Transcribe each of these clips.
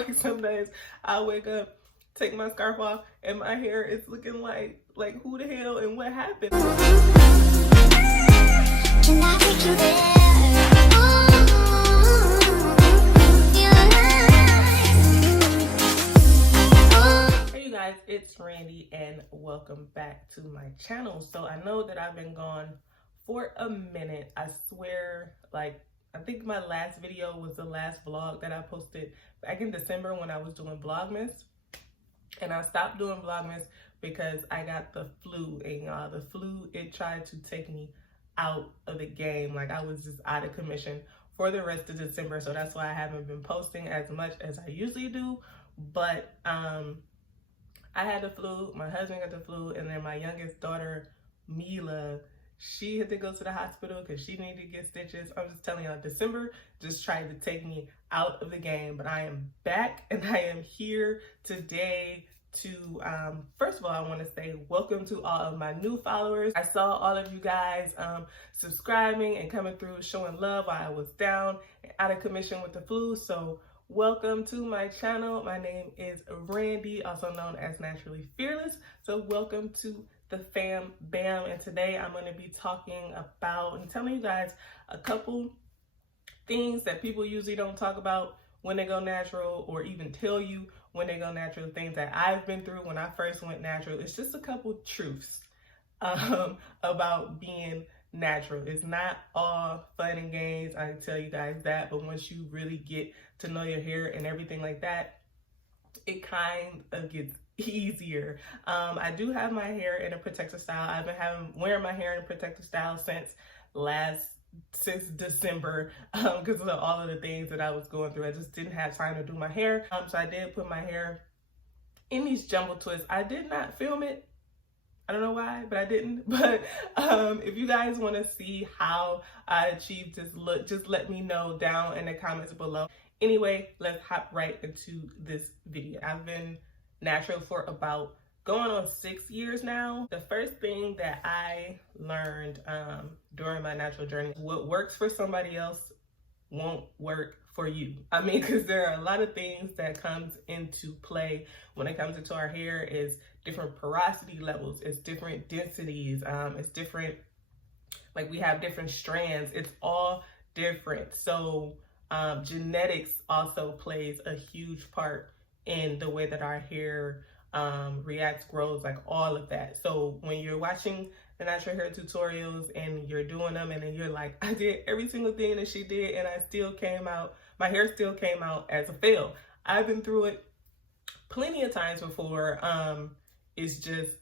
Like some days I wake up, take my scarf off, and my hair is looking like who the hell and what happened? Can I take you there? It's Randy and welcome back to my channel. So I know that I've been gone for a minute. I swear, I think my last video was the last vlog that I posted back in December when I was doing Vlogmas. And I stopped doing Vlogmas because I got the flu, and the flu, it tried to take me out of the game. Like, I was just out of commission for the rest of December. So that's why I haven't been posting as much as I usually do. But I had the flu, my husband got the flu, and then my youngest daughter, Mila, she had to go to the hospital because she needed to get stitches. I'm just telling y'all, December just tried to take me out of the game, but I am back and I am here today to, first of all, I want to say welcome to all of my new followers. I saw all of you guys subscribing and coming through, showing love while I was down and out of commission with the flu. So welcome to my channel. My name is Randy, also known as Naturally Fearless. So welcome to the fam bam. And today I'm going to be talking about and telling you guys a couple things that people usually don't talk about when they go natural, or even tell you when they go natural, things that I've been through when I first went natural. It's just a couple truths about being natural. It's not all fun and games, I can tell you guys that, but once you really get to know your hair and everything like that, it kind of gets easier. I do have my hair in a protective style. I've been wearing my hair in a protective style since December because of all of the things that I was going through. I just didn't have time to do my hair. So I did put my hair in these jumbo twists. I did not film it. I don't know why, but I didn't. But if you guys want to see how I achieved this look, just let me know down in the comments below. Anyway, let's hop right into this video. I've been natural for about going on 6 years now. The first thing that I learned during my natural journey, what works for somebody else won't work for you. I mean, because there are a lot of things that comes into play when it comes into our hair. Is different porosity levels, it's different densities, it's different, like we have different strands, it's all different. So genetics also plays a huge part in the way that our hair reacts, grows, like all of that. So when you're watching the natural hair tutorials and you're doing them and then you're like, I did every single thing that she did and I still came out, my hair still came out as a fail. I've been through it plenty of times before. It's just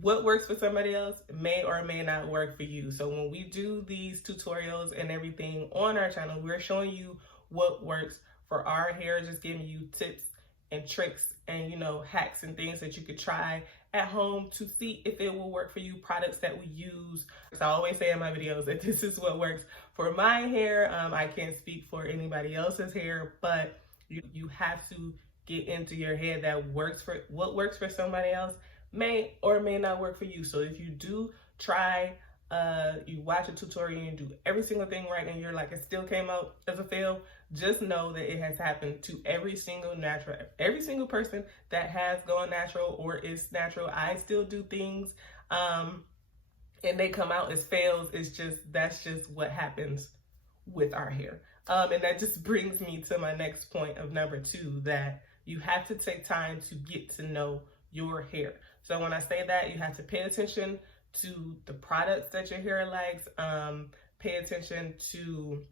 what works for somebody else may or may not work for you. So when we do these tutorials and everything on our channel, we're showing you what works for our hair, just giving you tips and tricks and, hacks and things that you could try at home to see if it will work for you, products that we use. So I always say in my videos that this is what works for my hair. I can't speak for anybody else's hair, but you have to get into your head that what works for somebody else may or may not work for you. So if you do try, you watch a tutorial and do every single thing right and you're like, it still came out as a fail, just know that it has happened to every single person that has gone natural or is natural. I still do things and they come out as fails. That's just what happens with our hair. And that just brings me to my next point of number 2, that you have to take time to get to know your hair. So when I say that, you have to pay attention to the products that your hair likes, pay attention to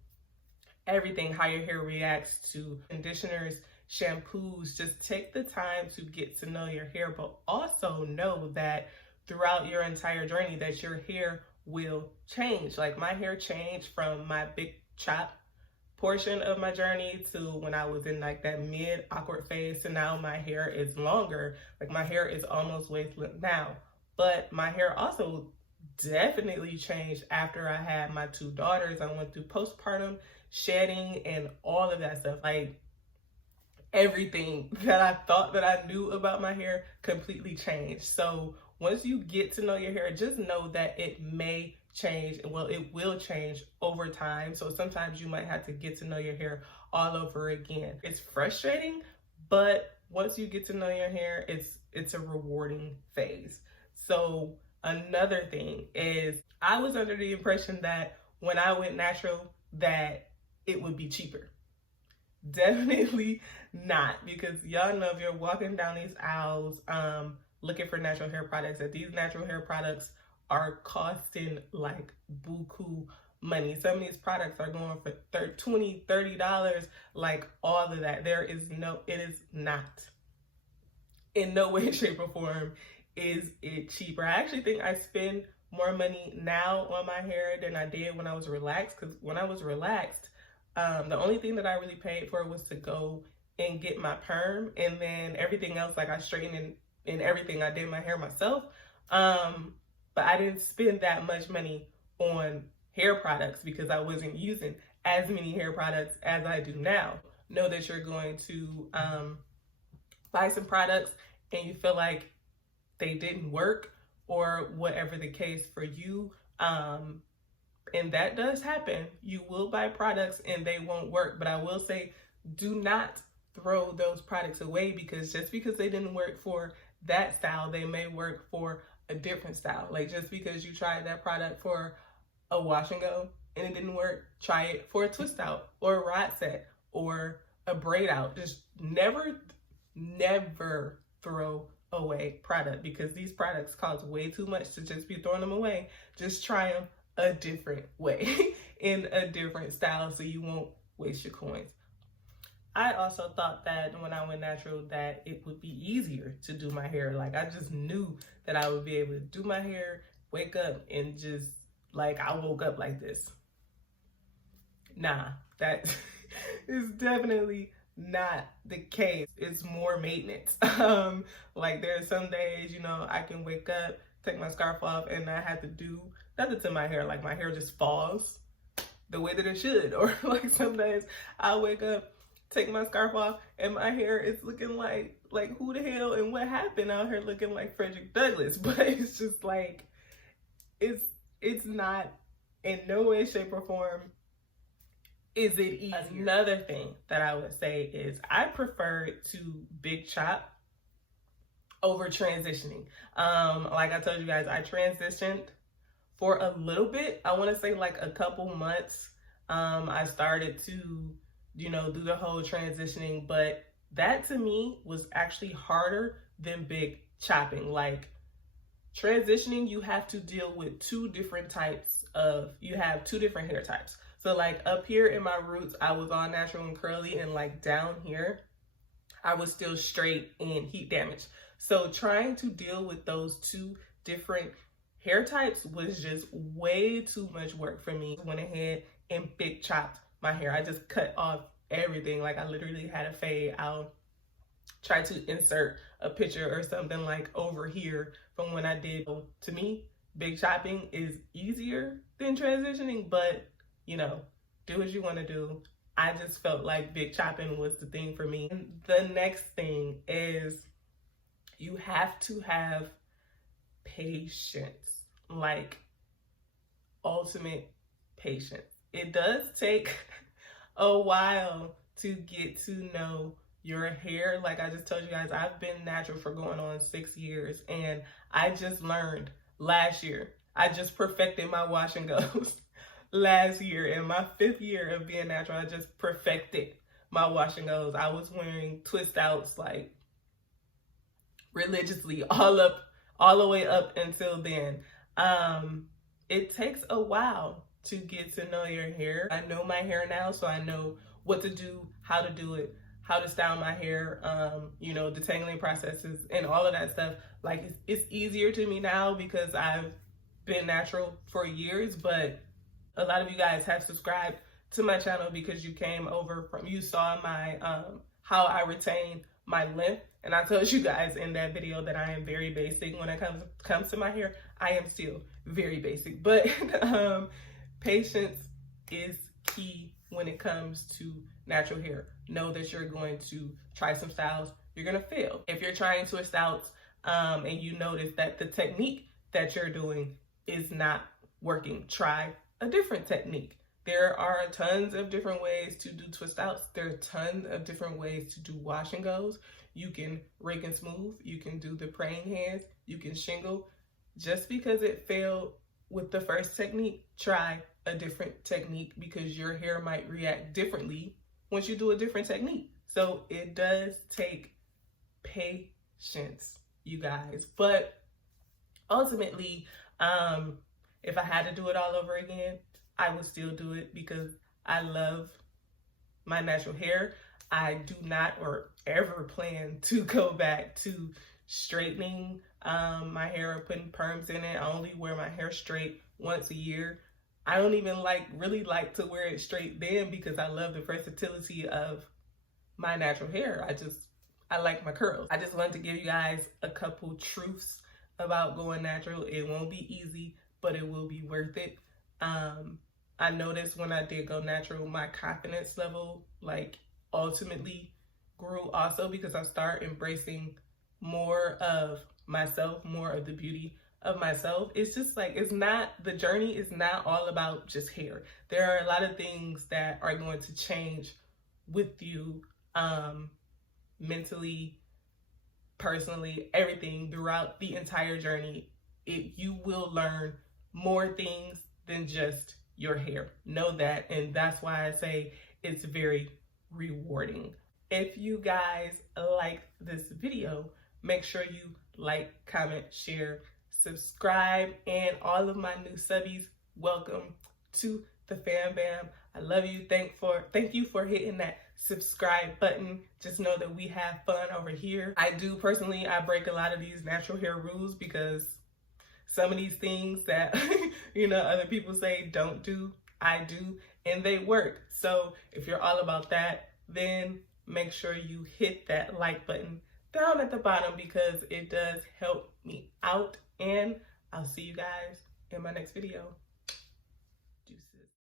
everything, how your hair reacts to conditioners, shampoos. Just take the time to get to know your hair, but also know that throughout your entire journey that your hair will change. Like my hair changed from my big chop portion of my journey to when I was in like that mid awkward phase to now my hair is longer. Like my hair is almost waist length now. But my hair also definitely changed after I had my 2 daughters. I went through postpartum, shedding, and all of that stuff. Like everything that I thought that I knew about my hair completely changed. So once you get to know your hair, just know that it may change. Well, it will change over time. So sometimes you might have to get to know your hair all over again. It's frustrating, but once you get to know your hair, it's a rewarding phase. So another thing is I was under the impression that when I went natural that it would be cheaper. Definitely not, because y'all know if you're walking down these aisles looking for natural hair products, that these natural hair products are costing like buku money. Some of these products are going for $20, $30, like all of that. It is not in no way, shape, or form is it cheaper. I actually think I spend more money now on my hair than I did when I was relaxed, because when I was relaxed, the only thing that I really paid for was to go and get my perm, and then everything else, like I straightened and everything, I did my hair myself. But I didn't spend that much money on hair products because I wasn't using as many hair products as I do now. Know that you're going to buy some products and you feel like they didn't work or whatever the case for you. And that does happen. You will buy products and they won't work. But I will say, do not throw those products away, because just because they didn't work for that style, they may work for a different style. Like, just because you tried that product for a wash and go and it didn't work, try it for a twist out or a rod set or a braid out. Just never throw away product, because these products cost way too much to just be throwing them away. Just try them a different way in a different style so you won't waste your coins. I also thought that when I went natural that it would be easier to do my hair. Like, I just knew that I would be able to do my hair, wake up, and just like I woke up like this. Nah, that is definitely not the case. It's more maintenance. Like, there are some days, I can wake up, take my scarf off, and I have to do nothing to my hair. Like, my hair just falls the way that it should. Or like some days I wake up, take my scarf off, and my hair is looking like who the hell and what happened out here, looking like Frederick Douglass. But it's just like, it's not in no way, shape, or form is it easier. Another thing that I would say is I prefer to big chop over transitioning. Like I told you guys, I transitioned for a little bit. I want to say like a couple months. I started to, do the whole transitioning, but that to me was actually harder than big chopping. Like, transitioning, you have to deal with two different hair types. So like up here in my roots, I was all natural and curly, and like down here, I was still straight and heat damage. So trying to deal with those two different hair types was just way too much work for me. I went ahead and big chopped my hair. I just cut off everything. Like, I literally had a fade. I'll try to insert a picture or something like over here from when I did. To me, big chopping is easier than transitioning, but do what you want to do. I just felt like big chopping was the thing for me. And the next thing is you have to have patience, like ultimate patience. It does take a while to get to know your hair. Like I just told you guys, I've been natural for going on 6 years, and I just learned last year. I just perfected my wash and goes last year. In my 5th year of being natural, I just perfected my wash and goes. I was wearing twist outs like religiously all the way up until then. It takes a while to get to know your hair. I know my hair now, so I know what to do, how to do it, how to style my hair, detangling processes and all of that stuff. Like, it's easier to me now because I've been natural for years, but a lot of you guys have subscribed to my channel because you saw my, how I retain my length. And I told you guys in that video that I am very basic when it comes to my hair. I am still very basic, but patience is key when it comes to natural hair. Know that you're going to try some styles, you're gonna fail. If you're trying twist outs and you notice that the technique that you're doing is not working, try a different technique. There are tons of different ways to do twist outs. There are tons of different ways to do wash and goes. You can rake and smooth. You can do the praying hands. You can shingle. Just because it failed with the first technique, try a different technique because your hair might react differently once you do a different technique. So it does take patience, you guys. But ultimately, if I had to do it all over again, I would still do it because I love my natural hair. I do not or ever plan to go back to straightening my hair or putting perms in it. I only wear my hair straight once a year. I don't even really like to wear it straight then because I love the versatility of my natural hair. I like my curls. I just wanted to give you guys a couple truths about going natural. It won't be easy, but it will be worth it. I noticed when I did go natural, my confidence level ultimately grew also because I started embracing more of myself, more of the beauty of myself. It's just the journey is not all about just hair. There are a lot of things that are going to change with you, mentally, personally, everything throughout the entire journey. You will learn more things than just your hair. Know that, and that's why I say it's very rewarding. If you guys like this video, make sure you like, comment, share, subscribe, and all of my new subbies, welcome to the Fam Bam. I love you. Thank you for hitting that subscribe button. Just know that we have fun over here. I break a lot of these natural hair rules because some of these things that other people say don't do, I do, and they work. So if you're all about that, then make sure you hit that like button down at the bottom because it does help me out. And I'll see you guys in my next video.